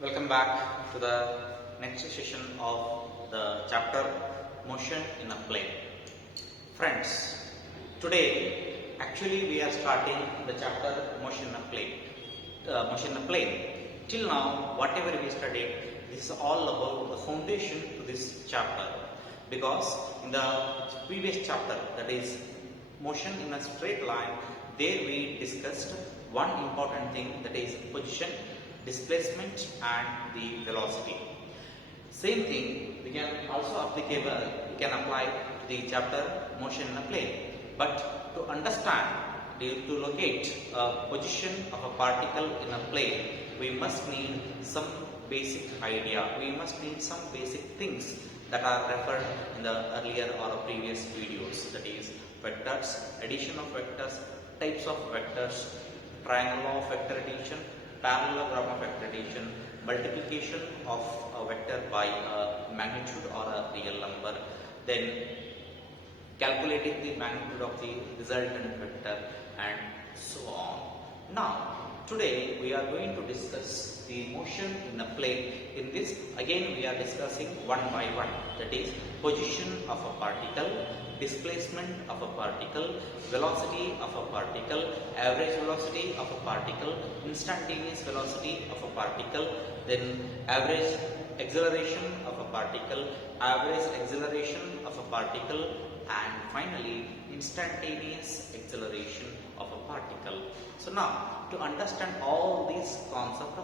Welcome back to the next session of the chapter Motion in a Plane. Friends, today actually we are starting the chapter Motion in a Plane. Till now, whatever we studied, this is all about the foundation to this chapter. Because in the previous chapter, that is Motion in a Straight Line, there we discussed one important thing, that is position, displacement and the velocity. Same thing we can also we can apply to the chapter Motion in a Plane. But to understand, to locate a position of a particle in a plane, we must need some basic idea. We must need some basic things that are referred in the earlier or previous videos. That is vectors, addition of vectors, types of vectors, triangle law of vector addition, parallelogram of vector addition, multiplication of a vector by a magnitude or a real number, then calculating the magnitude of the resultant vector, and so on. Now, today we are going to discuss the motion in a plane. In this, again we are discussing one by one, that is position of a particle, displacement of a particle, velocity of a particle, average velocity of a particle, instantaneous velocity of a particle, then average acceleration of a particle, average acceleration of a particle, and finally instantaneous acceleration of a particle. So now, to understand all these concepts,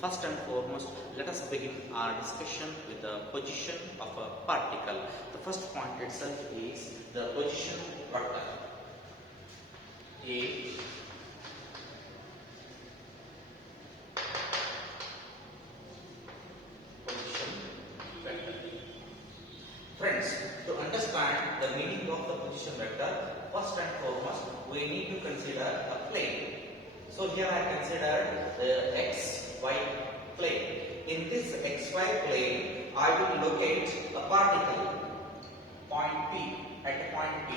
first and foremost, let us begin our discussion with the position of a particle. The first point itself is the position vector. A position vector. Friends, to understand the meaning of the position vector, first and foremost, we need to consider a plane. So here I considered the XY plane. In this XY plane, I will locate a particle, point P, at a point P,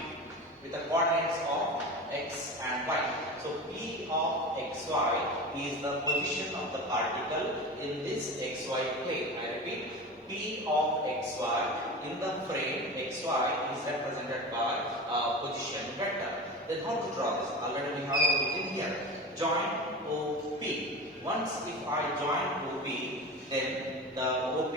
with the coordinates of X and Y. So P of XY is the position of the particle in this XY plane. I repeat, P of XY in the frame XY is represented by a position vector. Then how to draw this? Already we have the origin here. Join OP. Once if I join OP, then the OP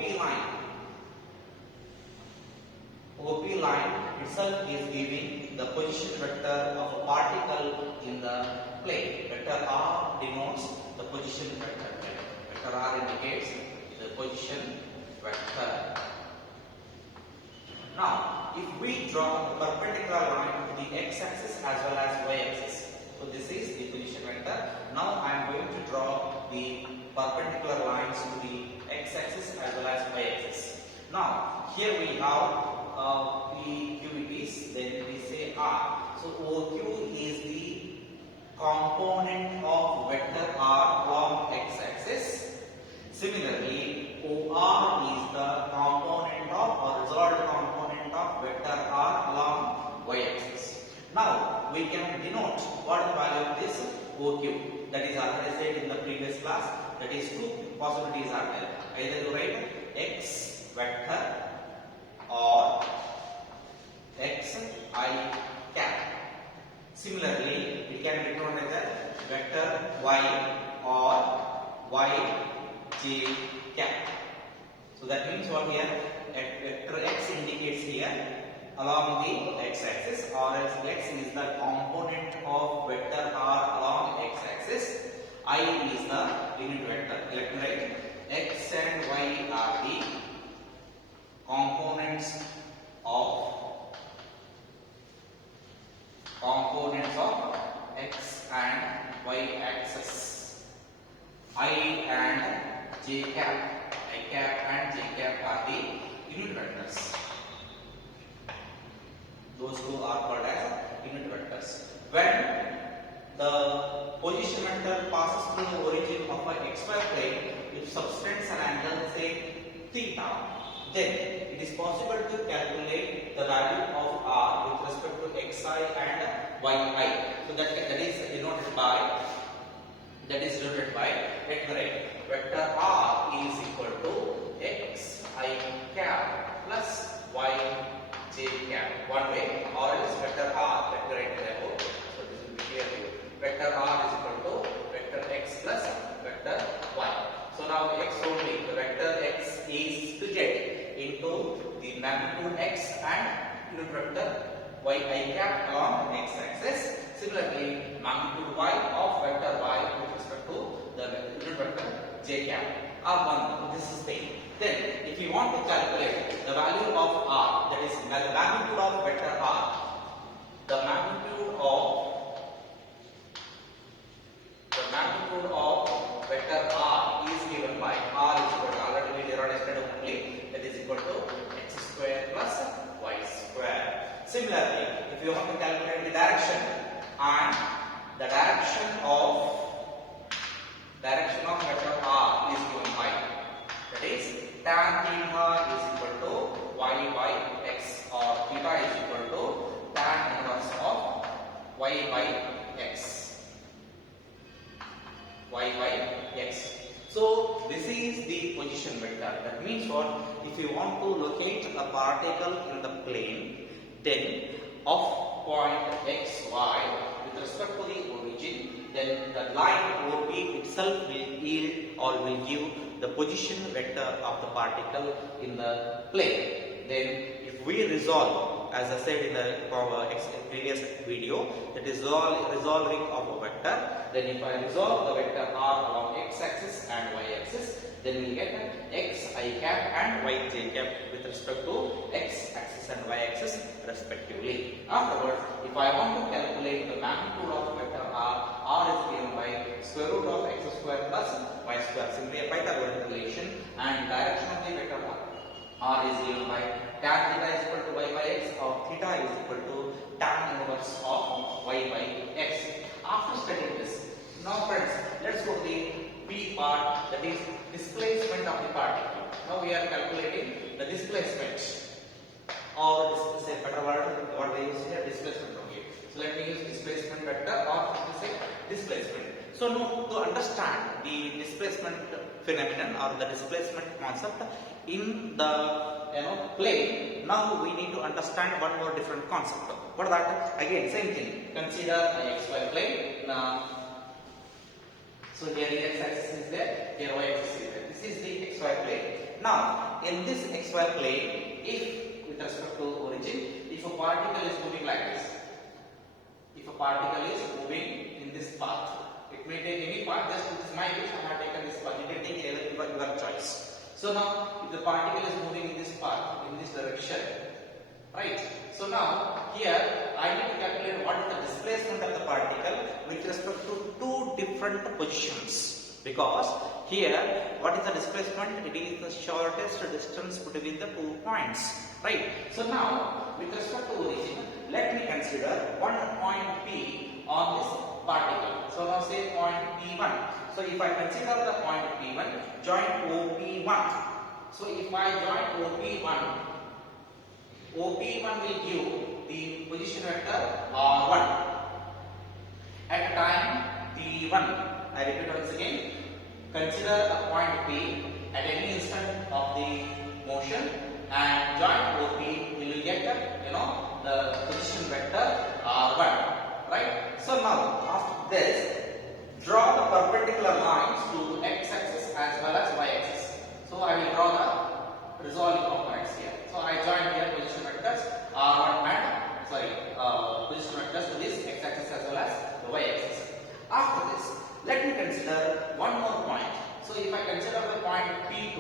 line itself is giving the position vector of a particle in the plane. Vector R denotes the position vector. Vector R indicates the position vector. Now, if we draw a perpendicular line to the x-axis as well as y-axis, so this is the position vector. Now I am going to draw the perpendicular lines to the x-axis as well as y-axis. Now, here we have PQ is, then we say R. So OQ is the component of vector R along x-axis. Similarly, OR is the component of or result component of vector R along y-axis. Now we can denote what the value of this OQ. That is already said in the previous class. That is two possibilities are there. Either you write X vector or XI cap. Similarly, we can represent that vector Y or YJ cap. So that means what here? Vector X indicates here along the x-axis, or else X is the component of vector R along x-axis. I is the unit vector. Let me write X and Y are the components of X and Y axis. I and J cap, I cap and J cap are the unit vectors. Those two are called as unit vectors. When the position vector passes through the origin of a xy plane, if subtends an angle, say theta, then it is possible to calculate the value of R with respect to xi and yi. So that is denoted by, let me write, vector R is unit vector yi cap along x-axis. Similarly, magnitude y of vector y with respect to the unit vector j cap are 1. This is same. Then, if you want to calculate the value of r, that is the magnitude of vector r, the magnitude of vector r is given by r is equal to, already we derived only, that is equal to x square plus y square. Similarly, if you want to calculate the direction, and the direction of vector r is given by, that is tan theta is equal to y by x, or theta is equal to tan inverse of y by x. So this is the position vector. That means what? If you want to locate a particle in the plane, then of point x, y with respect to the origin, then the line OP itself will yield or will give the position vector of the particle in the plane. Then if we resolve, as I said in the previous video, that is resolving of a vector, then if I resolve the vector r along x-axis and y-axis, then we get x I cap and y j cap with respect to x-axis and y-axis respectively. Afterwards, if I want to calculate the magnitude of vector r is given by square root of x square plus y square, simply a Pythagorean relation, and direction of the vector r is given by tan theta is equal to y by x, or theta is equal to tan inverse of y by x. After studying this, now friends, let's go to the B part, that is displacement of the particle. Now we are calculating the displacement, or this is a better word, what they use here, displacement only. So let me use displacement vector, or say displacement. So now to understand the displacement phenomenon or the displacement concept in the plane, now we need to understand one more different concept. What is that? Again, same thing. Consider a xy plane. Now, so here x-axis is there, here y-axis is there. This is the xy plane. Now, in this xy plane, if with respect to origin, if a particle is moving like this, if a particle is moving in this path, it may take any path. Just this is my case, I have taken this path. You can take your choice. So now, if the particle is moving in this path, in this direction, right? So now, here I need to calculate what is the displacement of the particle with respect to two different positions. Because here, what is the displacement? It is the shortest distance between the 2 points, right? So now, with respect to origin, let me consider one point P on this particle. So now say point P1. So if I consider the point P1, join OP1. So if I join OP1 will give the position vector R1 at a time T1. I repeat once again. Consider a point P at any instant of the motion and join OP, will get the position vector R1. Right? So now, after this, draw the perpendicular lines to x-axis as well as y-axis. So I will draw the resolving components here. So I join here position vectors R1 and position vectors to this x-axis as well as the y-axis. After this, let me consider one more point. So if I consider the point P2,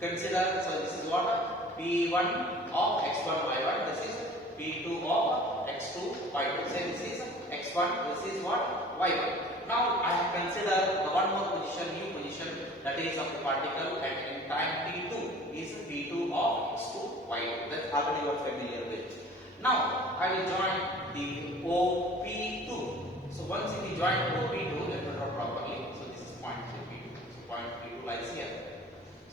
consider, so this is what? P1 of x1 y1, this is P2 of x2 y2. Say this is x1, this is what? y1. Now I have considered the one more position, new position, that is of the particle at time T2 is P2 of x2 y2. That already you are familiar with. Now I will join the OP2. So once if you join OP2, let me draw properly. So this is point P2. So point P2 lies here.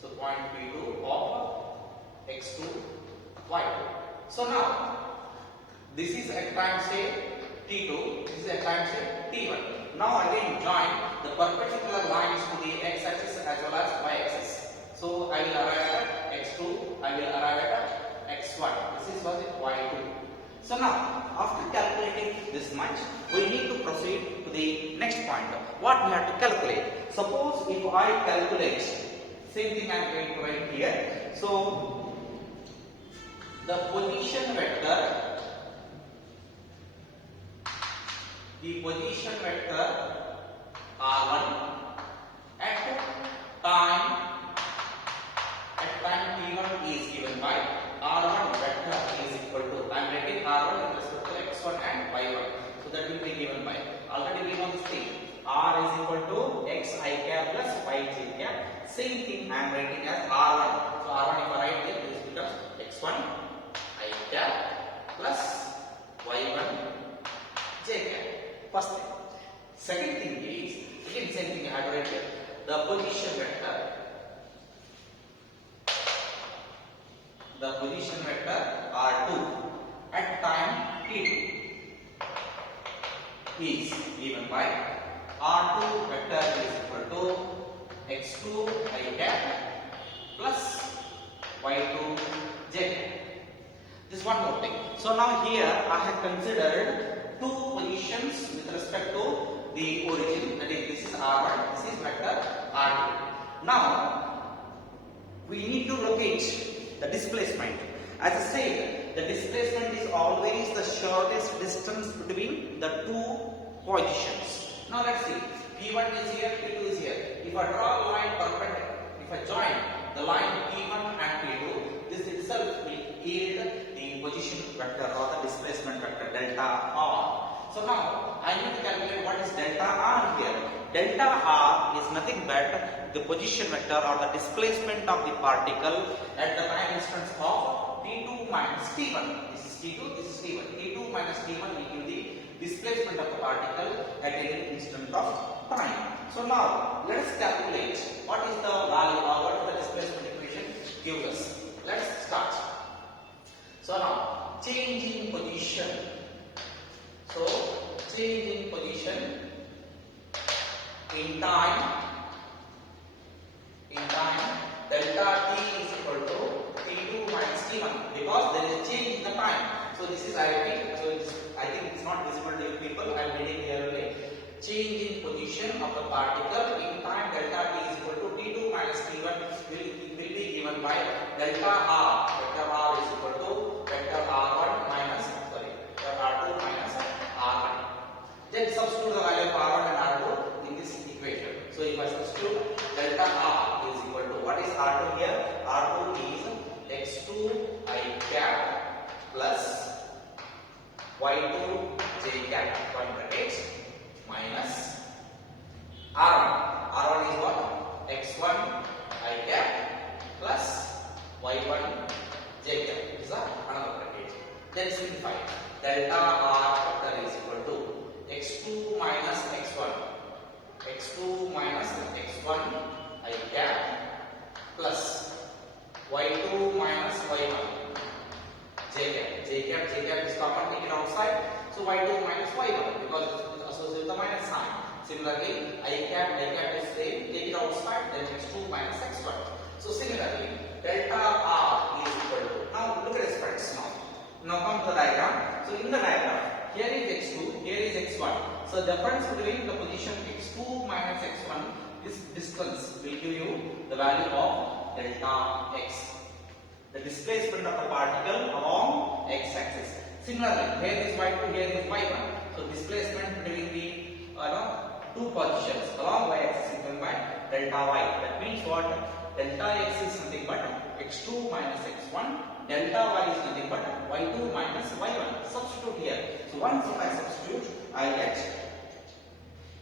So point P2 of x2 y2. So now this is at time say T2, this is at time say T1. Now again join the perpendicular lines to the x-axis as well as y-axis. So I will arrive at x2, I will arrive at x1. This is what y2. So now after calculating this much, we need to proceed to the next point. What we have to calculate? Suppose if I calculate, same thing I am going to write here. So the position vector r1 at time t1 is given by r1 vector is equal to, I am writing r1 with respect to x1 and y1. So that will be given by, already we know this thing, r is equal to xi cap plus yj cap. Same thing I am writing as r1. So r1 if I write it, this becomes x1 I cap plus y1 j cap. First thing. Second thing is, again same thing I have written here, the position vector r2 at time t2 is given by r2 vector is equal to x2 I cap plus y2 j cap. This one more thing. So now here I have considered two positions with respect to the origin, that is this is r1, this is vector r2. Now we need to locate the displacement. As I said, the displacement is always the shortest distance between the two positions. Now let's see, P1 is here, P2 is here. If I draw a line perpendicular, if I join the line P1 and P2, this itself will yield the position vector or the displacement vector delta r. So now I need to calculate what is delta r here. Delta r is nothing but the position vector or the displacement of the particle at the time instance of t2 minus t1. This is t2, this is t1. t2 minus t1 will give the displacement of the particle at any instant of time. So now let us calculate what is the value or what is the displacement equation gives us. Let's start. So now change in position. So change in position in time delta t is equal to t2 minus t1 because there is a change in the time. So this is I repeat. So I think it's not visible to you people. I am reading here only. Change in position of the particle in time delta t is equal to t2 minus t1 will be given by delta r. Vector r is equal to vector r1 minus vector r2 minus r1. Then substitute the value of r1 and r2 in this equation. So if I substitute delta r is equal to, what is r2 here? R2 is x2 I cap plus y2 j cap minus r1. R1 is what? x1 I cap plus y1 j cap. This is another bracket. Then simplify. Delta r vector is equal to x2 minus x1 I cap plus y2 minus y1 j cap is common, take it outside. So y2 minus y1 because it is associated with the minus sign. Similarly, I cap is same, take it outside, then x2 minus x1. So similarly, delta r is equal to, now look at this friends now. Now come to the diagram. So in the diagram, here is x2, here is x1. So the difference between the position x2 minus x1, this distance will give you the value of delta x, the displacement of the particle along x-axis. Similarly, here is y2, here is y1. So displacement between the two positions along y-axis is given by delta y. That means what? Delta x is nothing but x2 minus x1. Delta y is nothing but y2 minus y1. Substitute here. So once if I substitute, I get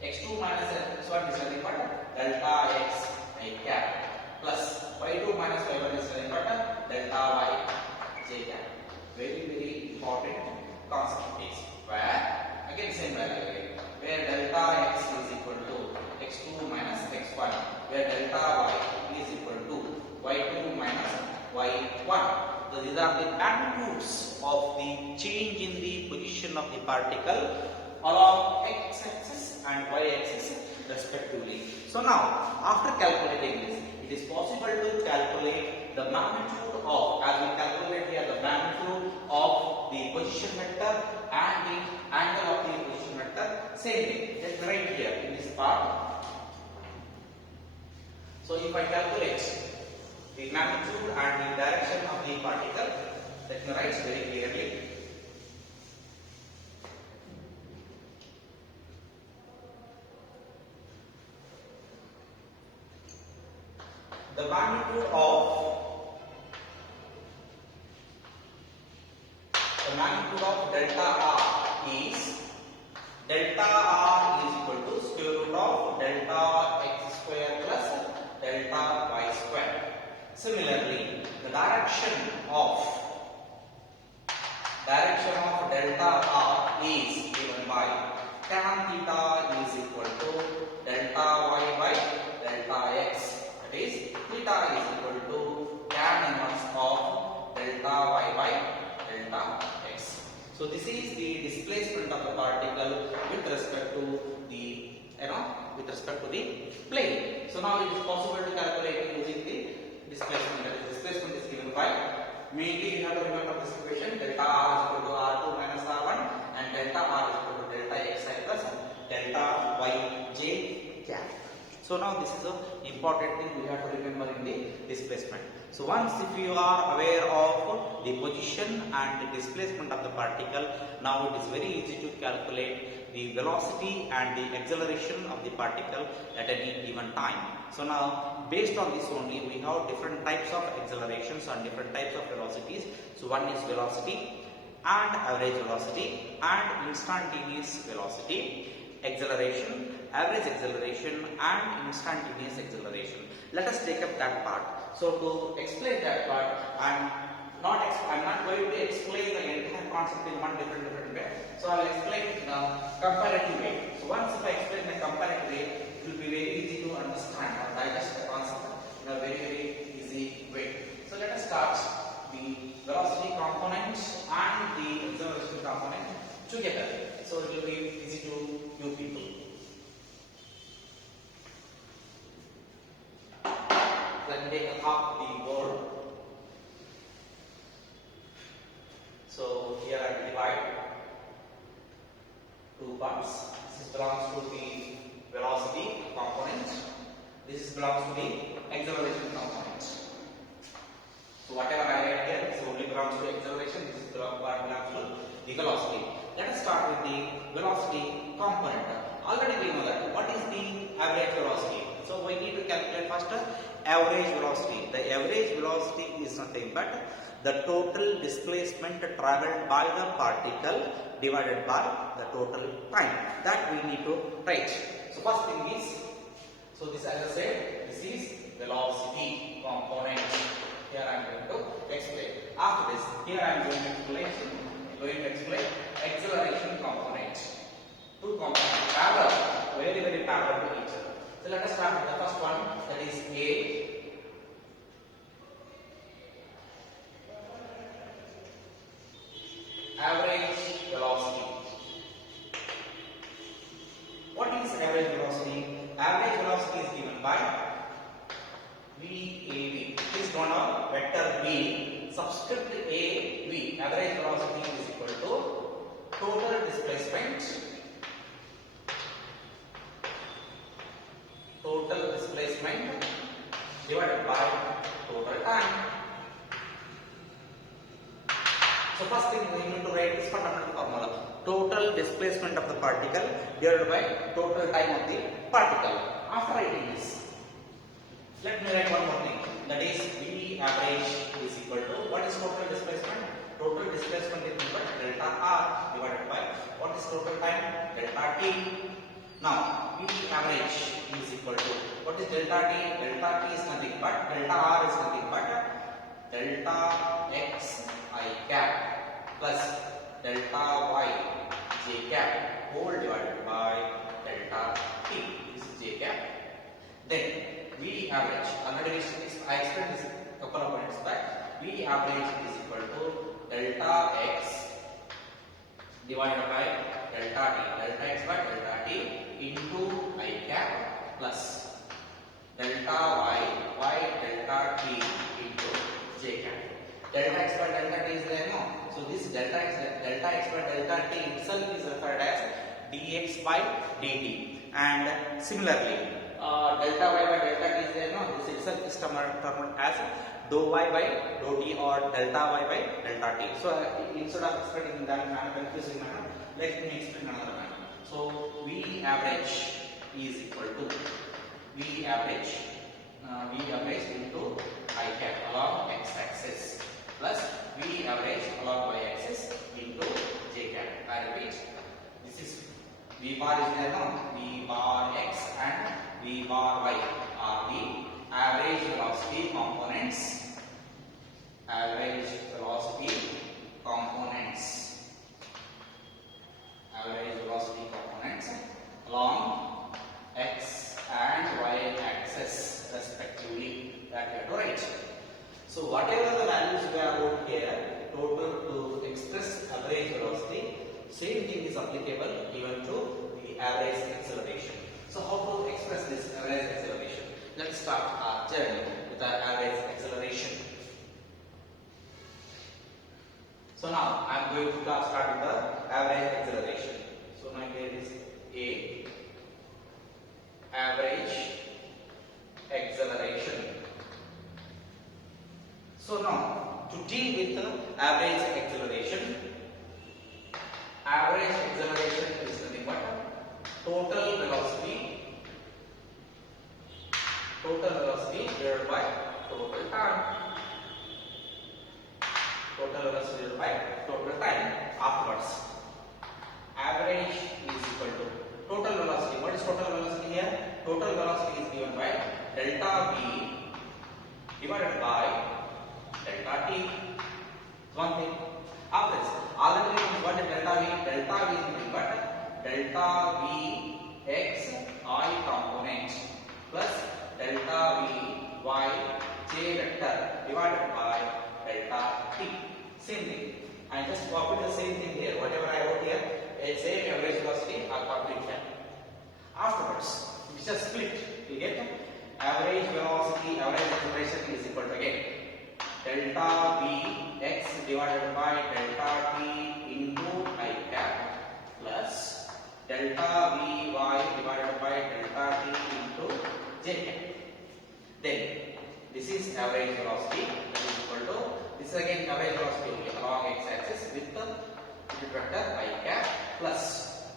x2 minus x1 is nothing but delta x I cap plus y2 minus y1 is nothing but delta y j cap. Very important concept is where again same value again, where delta x is equal to x2 minus x1, where delta y is equal to y2 minus y1. So these are the magnitudes of the change in the position of the particle along x-axis and y-axis respectively. So now, after calculating this, it is possible to calculate the magnitude of, as we calculate here, the magnitude of the position vector and the angle of the position vector. Same thing, just right here in this part. So if I calculate the magnitude and the direction of the particle Let me write very clearly. The magnitude of delta r is equal to square root of delta x square plus delta y square. Similarly, the direction of delta r is given by tan theta is equal to delta y by delta x. That is, theta is equal to tan inverse of delta y by delta x. So this is the displacement of the particle with respect to the plane. So now it is possible to calculate using the displacement. That is, displacement is given by, mainly you have to remember this equation, delta r is equal to r2 minus r1 and delta r is equal to delta xi plus delta yj cap. So now this is an important thing we have to remember in the displacement. So once if you are aware of the position and the displacement of the particle, now it is very easy to calculate the velocity and the acceleration of the particle at any given time. So now based on this only we have different types of accelerations and different types of velocities. So one is velocity and average velocity and instantaneous velocity, acceleration, average acceleration and instantaneous acceleration. Let us take up that part. So to explain that part, I am not going to explain the entire concept in one different way. So I will explain in a comparative way. So once if I explain the comparative way, it will be very easy to understand or digest the concept in a very easy way. So let us start the velocity component and the acceleration component together. So it will be easy to you people. Let me take up the board. So here I will divide two parts. This belongs to the velocity component. This belongs to the acceleration component. So whatever I write here, this only belongs to acceleration. This part belongs to the velocity. Let us start with the velocity component. Already we know that. What is the average velocity? So we need to calculate first average velocity. The average velocity is nothing but the total displacement traveled by the particle divided by the total time. That we need to write. So first thing is, so this, as I said, this is velocity component. Here I am going to explain. After this, here I am going to explain acceleration component. Two components parallel, very parallel to each other. So let us start with the first one, that is A. Average velocity. What is average velocity? Average velocity is given by VAV. Please note now vector V, subscript AV. Average velocity is equal to total displacement. Divided by total time. So first thing we need to write is fundamental formula. Total displacement of the particle divided by total time of the particle. After writing this, let me write one more thing. That is V average is equal to, what is total displacement? Total displacement is equal to delta R divided by what is total time? Delta T. Now V average is equal to, what is delta T? Delta T is nothing but, delta R is nothing but delta X I cap plus delta Y J cap whole divided by delta T. This is J cap. Then V average, already I explained this a couple of minutes back. V average is equal to delta X divided by delta T. Delta X by delta T into I cap plus delta Y delta T into J cap. Delta X by delta T is there now. So this delta X by delta T itself is referred as dx by dt. and similarly delta y by delta t is there, no, this itself is termed as dou y by dou t or delta y by delta t. So instead of explaining in that manner, confusing manner, let me explain another manner. So V average is equal to V average into I cap along x axis plus V average along y axis into j cap. I repeat, this is V bar is there, no, V bar x and V bar y are the average velocity components. Average velocity components. Average velocity components along x and y axis respectively. That we have to write. So whatever the values we have wrote here, total to express average velocity, same thing is applicable even to the average acceleration. So how to express this average acceleration? Let's start our journey with our average acceleration. So now I am going to start with the average acceleration. So now here is A, average acceleration. So now to deal with the average acceleration is nothing but total velocity divided by total time. Total velocity divided by total time. Afterwards, average is equal to total velocity. What is total velocity here? Total velocity is given by delta v divided by delta t. One thing. After this, already we know what is delta v. Delta v is nothing but delta v x I component plus delta v y j vector divided by delta t. Same thing. I just copied the same thing here. Whatever I wrote here, same average velocity I copied here. Afterwards, we just split. We get average velocity, average acceleration is equal to again delta v x divided by delta t into I cap plus delta v y divided by delta t into j cap. Then this is average velocity that is equal to, this is again average velocity only along x axis with the unit vector I cap plus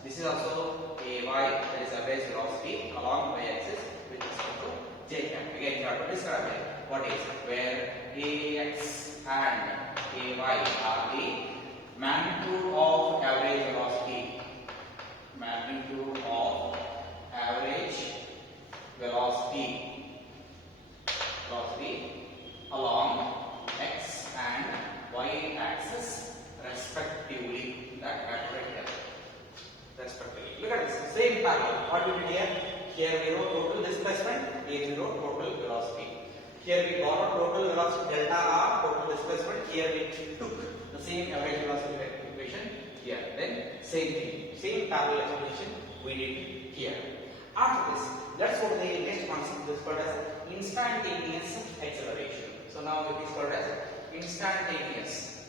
this is also ay, that is average velocity along y axis with respect to j cap. Again you have to describe it. What is where ax and ay are the magnitude of average velocity. Magnitude of average velocity along x and y axis respectively. That right here. Respectively. Look at this. Same parallel. What we did here? Here we wrote total displacement. Here we wrote total velocity. Here we borrowed total velocity delta r, total displacement. Here we took the same average velocity equation here. Then same thing. Same parallel explanation we did here. After this, let's go to the next concept. This is called as instantaneous acceleration. So now it is called as instantaneous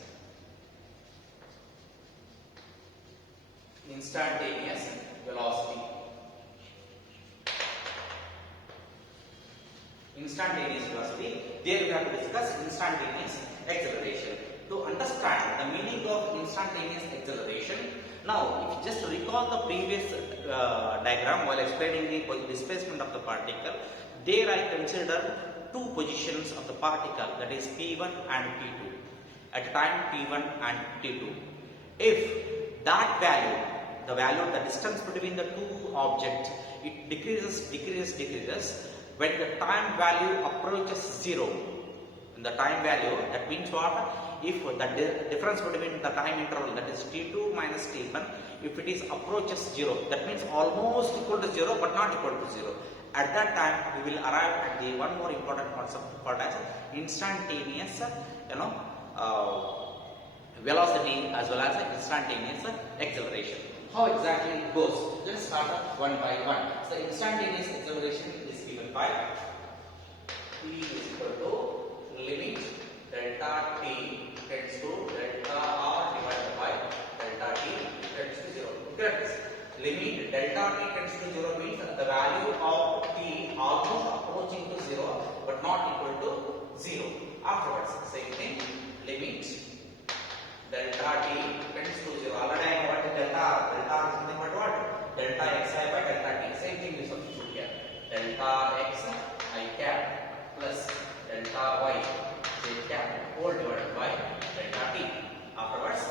velocity. Instantaneous velocity. There we have to discuss instantaneous acceleration. To understand the meaning of instantaneous acceleration, now if you just recall the previous diagram while explaining the displacement of the particle, there I considered two positions of the particle, that is P1 and P2 at time P1 and T2. If that value, the distance between the two objects, it decreases when the time value approaches 0. In the time value, that means what? If the difference between the time interval, that is T2 minus T1, if it is approaches 0, that means almost equal to 0 but not equal to 0. At that time, we will arrive at the one more important concept called as instantaneous, velocity as well as instantaneous acceleration. How exactly it goes? Let's start up one by one. So instantaneous acceleration is given by T is equal to limit delta t tends to delta r divided by delta t tends to 0. Look at this. Limit delta t tends to 0 means 0. Afterwards, same thing, limit delta t tends to 0. Already I know what is delta r. Delta r is nothing but what? Delta xi by delta t. Same thing you substitute here. Delta x I cap plus delta y j cap whole divided by delta t. Afterwards,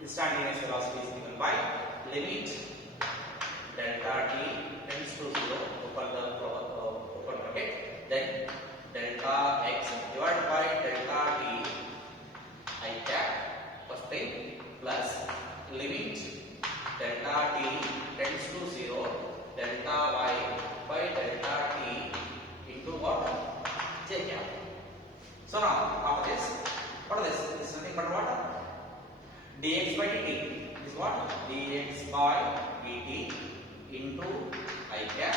instantaneous velocity is given by limit delta t tends to 0, open bracket, then delta x divided by delta t I cap first thing plus limit delta t tends to 0, delta y by delta t into what? J cap. So now after this, what is this? This is nothing but what? Dx by dt is what? Dx by dt into I cap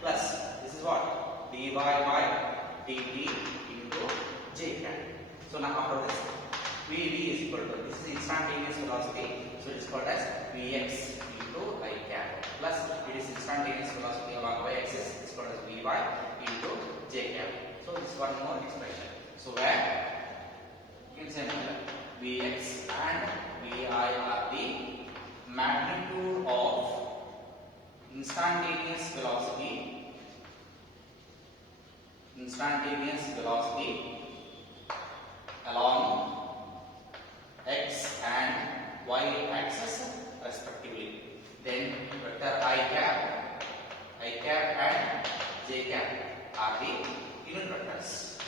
plus this is what? Dy by dt into j cap. So now after this, Vv is equal to, this is instantaneous velocity, so it is called as Vx into I cap plus it is instantaneous velocity along y axis, it is called as Vy into j cap. So this is one more expression. So where you can say Vx and Vi are the magnitude of instantaneous velocity along x and y axis respectively. Then vector I cap and j cap are the unit vectors.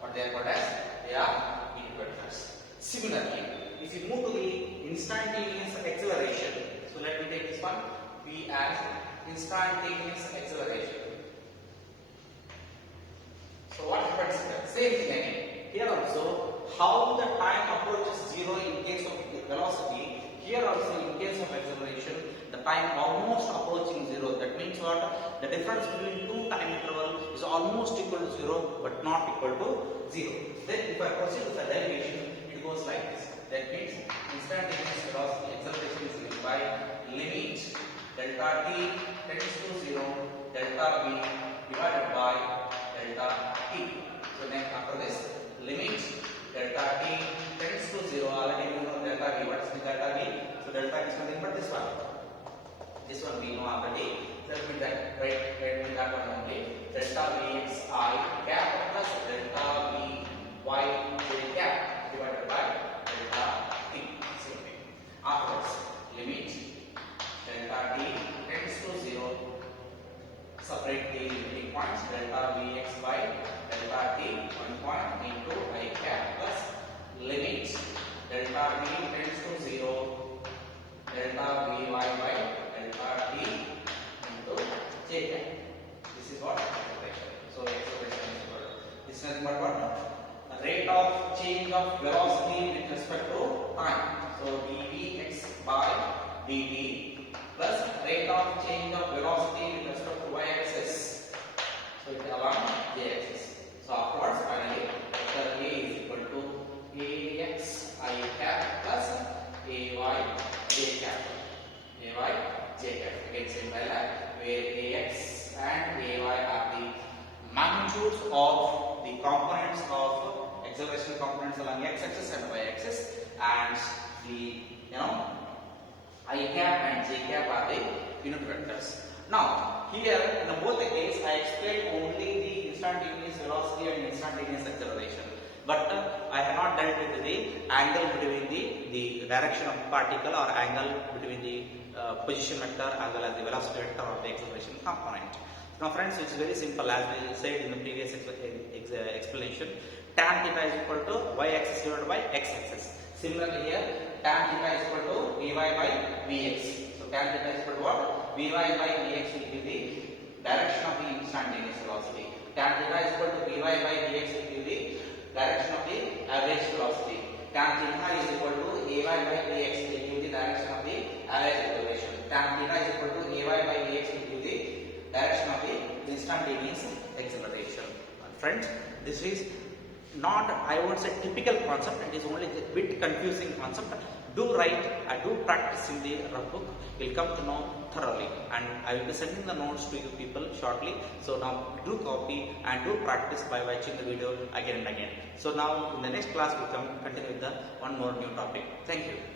What they are called as? They are unit vectors. Similarly, if you move to the instantaneous acceleration, so let me take this one, V as instantaneous acceleration. So what happens here? Same thing again. Here also, how the time approaches 0 in case of velocity, here also in case of acceleration, the time almost approaching 0. That means what? The difference between two time intervals is almost equal to 0 but not equal to 0. Then if I proceed with the derivation, it goes like this. That means instantaneous velocity acceleration is given by limit delta t tends to 0, delta v divided by delta t. So then after this, limit delta t tends to 0, already we know delta v. What is the delta v? So delta is nothing but this one. This one we know already. Let me write that one only. Delta vx I cap plus delta v y j cap divided by delta t. Same thing. Afterwards, limit delta t tends to 0. Separate the limiting points. Delta vx by delta t 1 point into I cap plus limit delta v tends to 0, delta vy by delta t into j cap. This is what expression. So expression is what? This is nothing but what? The rate of change of velocity with respect to time. So dvx by dt plus rate of change of velocity with respect to y-axis. So it is along y-axis. So afterwards, finally, vector A is equal to ax I cap plus ay j cap. Ay j cap. Again, same diagram where ax and ay are the magnitudes of the components of acceleration components along x-axis and y-axis, and the I cap and j cap are the unit vectors. Now, here in both the case, I explained only the instantaneous velocity and instantaneous acceleration, but I have not dealt with the angle between the direction of particle or angle between the position vector as well as the velocity vector of the acceleration component. Now friends, it's very simple. As we said in the previous explanation, tan theta is equal to y-axis divided by x-axis. Similarly here, tan theta is equal to Vy by Vx. So tan theta is equal to what? Vy by Vx will give the direction of the instantaneous velocity. Tan theta is equal to Vy by Vx will give the direction of the average velocity. Tan theta is equal to Ay by Vx will give the direction of the average acceleration. Tan theta is equal to Ay by Vx will give the direction of the instantaneous acceleration. Friends, this is not, I won't say typical concept, it is only a bit confusing concept. Do write, do practice in the rough book, you'll come to know thoroughly, and I will be sending the notes to you people shortly. So now do copy and do practice by watching the video again and again. So now in the next class we come continue with the one more new topic. Thank you.